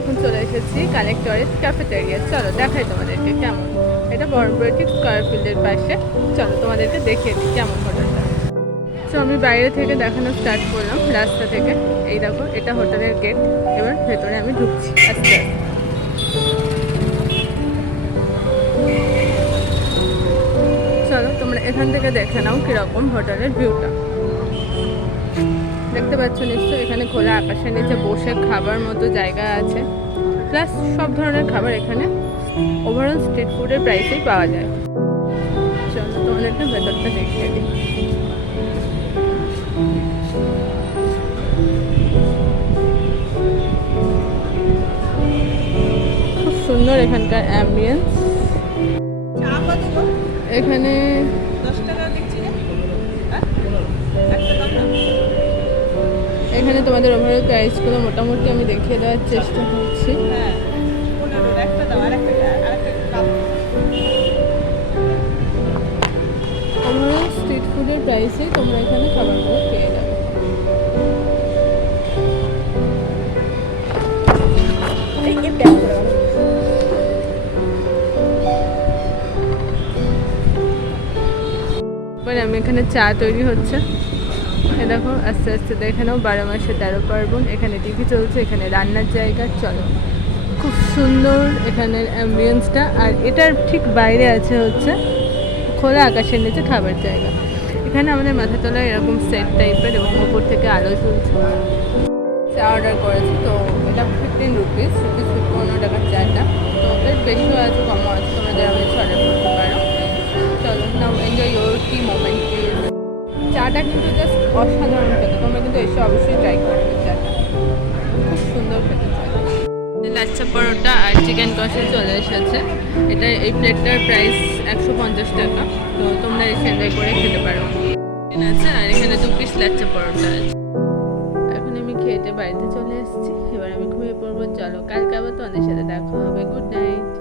এখন চলে এসেছি কালেক্টরের ক্যাফেটেরিয়া। চলো দেখাই তোমাদেরকে কেমন। এটা বড়বড়িক স্কয়ার ফিল্ডের পাশে। চলো তোমাদেরকে দেখিয়ে দিই কেমন হোটেলটা। তো আমি বাইরে থেকে দেখানো স্টার্ট করলাম, রাস্তা থেকে। এই দেখো, এটা হোটেলের গেট। এবার ভেতরে আমি ঢুকছি আস্তে আস্তে। চলো তোমরা এখান থেকে দেখে নাও কিরকম হোটেলের ভিউটা। দেখতে পাচ্ছ নিশ্চয়ই, এখানে খোলা আকাশের নিচে বসে খাবার মতো জায়গা আছে। প্লাস সব ধরনের খাবার এখানে ওভারঅল স্ট্রিট ফুডের প্রাইসেই পাওয়া যায়। চলো তোমাদেরকে ভেতরটা দেখিয়ে দিই। খুব সুন্দর এখানকার অ্যাম্বিয়েন্স। এখানে এখানে তোমাদের ওভারঅল প্রাইসগুলো মোটামুটি আমি দেখিয়ে দেওয়ার চেষ্টা করছি। ওভারঅল স্ট্রিট ফুডের প্রাইসে তোমরা এখানে খাবারগুলো পেয়ে যাবে। এবার আমি এখানে চা তৈরি হচ্ছে, এ দেখো আস্তে আস্তে দেখে নাও। 12 মাসে 13 পার্বণ। এখানে টিভি চলছে, এখানে রান্নার জায়গা। চলো, খুব সুন্দর এখানের অ্যাম্বিয়েন্সটা। আর এটার ঠিক বাইরে আছে হচ্ছে খোলা আকাশের নিচে খাবার জায়গা। এখানে আমাদের মাথা তলায় এরকম সেট টাইপের এবং ওপর থেকে আলো জ্বলছে। চা অর্ডার করেছি, তো এটা 15 রুপিস 15 টাকার চাটা। তো বেশ বেশিও আছে, কমও আছে, তোমরা যারা বেশি অর্ডার করতে পারো। চলো now enjoy your tea moment please. চাটা কিন্তু জাস্ট অসাধারণ খেতে, তোমরা কিন্তু এসে অবশ্যই ট্রাই করবে চাটা। খুব সুন্দর খেতে চাটা। লাচ্ছা পরোটা আর চিকেন কষা চলে এসেছে। এটা এই প্লেটটার প্রাইস 150 টাকা। তো তোমরা এসে এনজয় করে খেতে পারো। আছে আর এখানে 2 পিস লাচ্ছা পরোটা আছে। এখন আমি খেতে বাড়িতে চলে এসেছি, এবার আমি ঘুমিয়ে পড়বো। চলো কালকে আবার তোমাদের সাথে দেখা হবে। Good night.